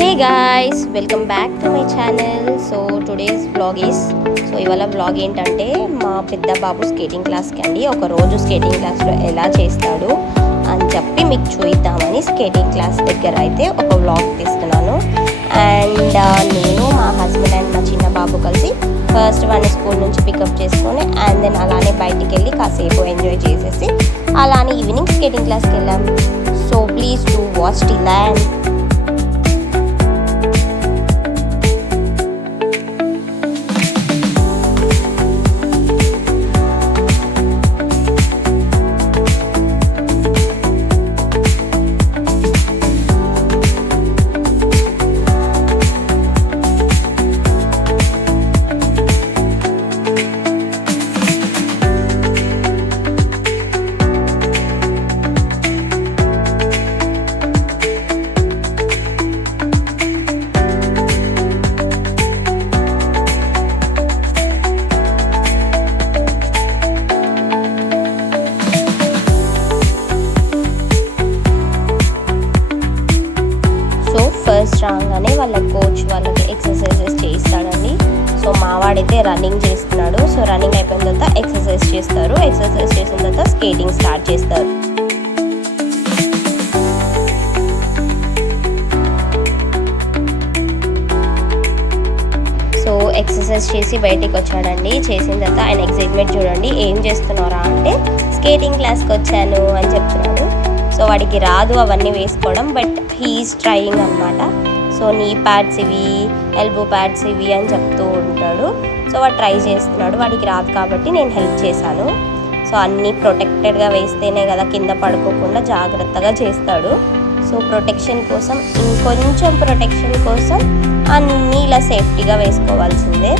Hey guys, welcome back to my channel. So today's vlog is ఇవాళ వ్లాగ్ ఏంటంటే మా పెద్ద బాబు స్కేటింగ్ క్లాస్కి అండి ఒక రోజు స్కేటింగ్ క్లాస్లో ఎలా చేస్తాడు అని చెప్పి మీకు చూద్దామని స్కేటింగ్ క్లాస్ దగ్గర అయితే ఒక వ్లాగ్ తీస్తున్నాను. అండ్ నేను మా హస్బెండ్ అండ్ మా చిన్న బాబు కలిసి ఫస్ట్ వాడిని స్కూల్ నుంచి పికప్ చేసుకొని అండ్ దెన్ అలానే బయటికి వెళ్ళి కాసేపు ఎంజాయ్ చేసేసి అలానే ఈవినింగ్ స్కేటింగ్ క్లాస్కి వెళ్ళాం. So please do watch till and first రాగానే వాళ్ళ కోచ్ వాళ్ళకి ఎక్సర్సైజెస్ చేయిస్తాడండి. సో మావాడైతే రన్నింగ్ చేస్తున్నాడు. సో రన్నింగ్ అయిపోయిన తర్వాత ఎక్సర్సైజ్ చేస్తారు. ఎక్సర్సైజ్ చేసిన తర్వాత స్కేటింగ్ స్టార్ట్ చేస్తారు. సో ఎక్సర్సైజ్ చేసి బయటికి వచ్చాడండి. చేసిన తర్వాత ఆయన ఎక్సైట్మెంట్ చూడండి. ఏం చేస్తున్నారా అంటే స్కేటింగ్ క్లాస్కి వచ్చాను అని చెప్తున్నాడు. సో వాడికి రాదు అవన్నీ వేసుకోవడం, బట్ హీఈస్ ట్రయింగ్ అనమాట. సో నీ ప్యాడ్స్ ఇవి, ఎల్బో ప్యాడ్స్ ఇవి అని చెప్తూ ఉంటాడు. సో వాడు ట్రై చేస్తున్నాడు. వాడికి రాదు కాబట్టి నేను హెల్ప్ చేశాను. సో అన్నీ ప్రొటెక్టెడ్గా వేస్తేనే కదా కింద పడుకోకుండా జాగ్రత్తగా చేస్తాడు. సో ప్రొటెక్షన్ కోసం ఇంకొంచెం ప్రొటెక్షన్ కోసం అన్నీ ఇలా సేఫ్టీగా వేసుకోవాల్సిందే.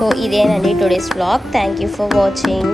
సో ఇదేనండి today's vlog. Thank you for watching.